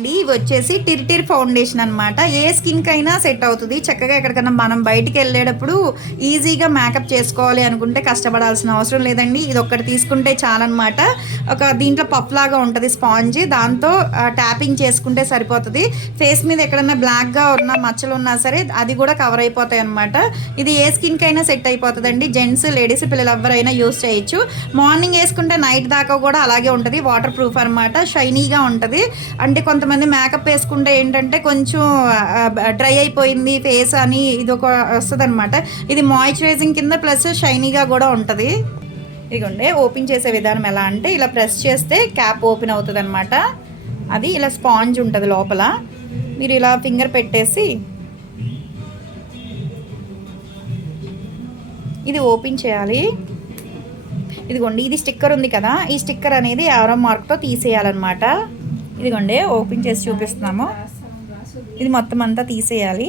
ఇవి వచ్చేసి టిర్టిర్ ఫౌండేషన్ అనమాట. ఏ స్కిన్కి అయినా సెట్ అవుతుంది చక్కగా. ఎక్కడికన్నా మనం బయటికి వెళ్ళేటప్పుడు ఈజీగా మేకప్ చేసుకోవాలి అనుకుంటే కష్టపడాల్సిన అవసరం లేదండి. ఇది ఒక్కటి తీసుకుంటే చాలన్నమాట. ఒక దీంట్లో పఫ్ లాగా ఉంటుంది స్పాంజ్, దాంతో ట్యాపింగ్ చేసుకుంటే సరిపోతుంది. ఫేస్ మీద ఎక్కడన్నా బ్లాక్గా ఉన్న మచ్చలు ఉన్నా సరే అది కూడా కవర్ అయిపోతాయి అనమాట. ఇది ఏ స్కిన్కి అయినా సెట్ అయిపోతుందండి. జెంట్స్, లేడీస్, పిల్లలు ఎవరైనా యూస్ చేయొచ్చు. మార్నింగ్ వేసుకుంటే నైట్ దాకా కూడా అలాగే ఉంటుంది. వాటర్ ప్రూఫ్ అనమాట, షైనీగా ఉంటుంది. అంటే కొంతమంది మేకప్ వేసుకుంటే ఏంటంటే కొంచెం డ్రై అయిపోయింది ఫేస్ అని ఇది ఒక వస్తుంది అనమాట. ఇది మాయిశ్చరైజింగ్ కింద ప్లస్ షైనీగా కూడా ఉంటుంది. ఇదిగోండి ఓపెన్ చేసే విధానం ఎలా అంటే ఇలా ప్రెస్ చేస్తే క్యాప్ ఓపెన్ అవుతుంది అనమాట. అది ఇలా స్పాంజ్ ఉంటుంది లోపల. మీరు ఇలా ఫింగర్ పెట్టేసి ఇది ఓపెన్ చేయాలి. ఇదిగోండి ఇది స్టిక్కర్ ఉంది కదా, ఈ స్టిక్కర్ అనేది ఆరో మార్క్తో తీసేయాలన్నమాట. ఇదిగోండి ఓపెన్ చేసి చూపిస్తున్నాము. ఇది మొత్తం అంతా తీసేయాలి.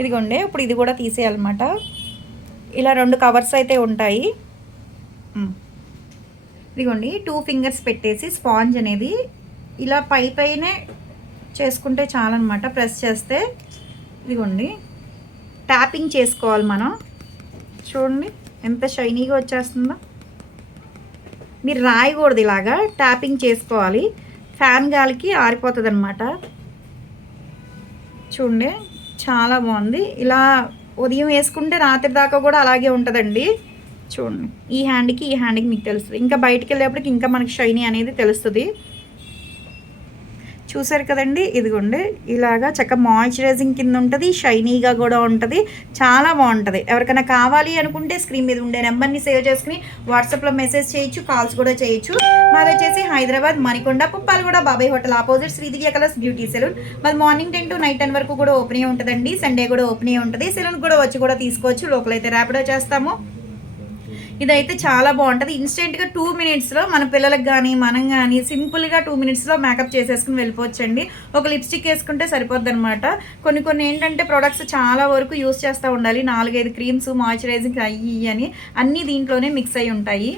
ఇదిగోండి ఇప్పుడు ఇది కూడా తీసేయాలన్నమాట. ఇలా 2 కవర్స్ అయితే ఉంటాయి. ఇదిగోండి 2 ఫింగర్స్ పెట్టేసి స్పాంజ్ అనేది ఇలా పైనే చేసుకుంటే చాలన్నమాట. ప్రెస్ చేస్తే ఇదిగోండి ట్యాపింగ్ చేసుకోవాలి మనం. చూడండి ఎంత షైనీగా వచ్చేస్తుందో. మీరు రాయకూడదు, ఇలాగా ట్యాపింగ్ చేసుకోవాలి. ఫ్యాన్ గాలికి ఆరిపోతుంది అనమాట. చూడండి చాలా బాగుంది. ఇలా ఉదయం వేసుకుంటే రాత్రి దాకా కూడా అలాగే ఉంటుందండి. చూడండి ఈ హ్యాండ్కి మీకు తెలుస్తుంది. ఇంకా బయటికి వెళ్ళేప్పటికి ఇంకా మనకి షైనీ అనేది తెలుస్తుంది. చూసారు కదండి. ఇదిగోండి ఇలాగా చక్కగా మాయిశ్చరైజింగ్ కింద ఉంటుంది, షైనీగా కూడా ఉంటుంది. చాలా బాగుంటుంది. ఎవరికైనా కావాలి అనుకుంటే స్క్రీన్ మీద ఉండే నెంబర్ని సేవ్ చేసుకుని వాట్సాప్లో మెసేజ్ చేయొచ్చు, కాల్స్ కూడా చేయొచ్చు. మాది వచ్చేసి Hyderabad Manikonda Puppalaguda Babai hotel opposite Sridivya colours beauty salon. మాది మార్నింగ్ 10 to నైట్ 10 వరకు కూడా ఓపెన్ ఉంటుందండి. సండే కూడా ఓపెన్ ఉంటుంది. సెలూన్ కూడా వచ్చి కూడా తీసుకోవచ్చు. లోకల్ అయితే ర్యాపిడో చేస్తాము. ఇదైతే చాలా బాగుంటుంది. ఇన్స్టెంట్గా 2 minutesలో మన పిల్లలకు కానీ మనం కానీ సింపుల్గా 2 minutesలో మేకప్ చేసేసుకుని వెళ్ళిపోవచ్చండి. ఒక లిప్స్టిక్ వేసుకుంటే సరిపోద్ది అనమాట. కొన్ని ఏంటంటే ప్రొడక్ట్స్ చాలా వరకు యూస్ చేస్తూ ఉండాలి. 4-5 క్రీమ్స్, మాయిశ్చరైజింగ్ అయ్యి అని అన్నీ దీంట్లోనే మిక్స్ అయి ఉంటాయి.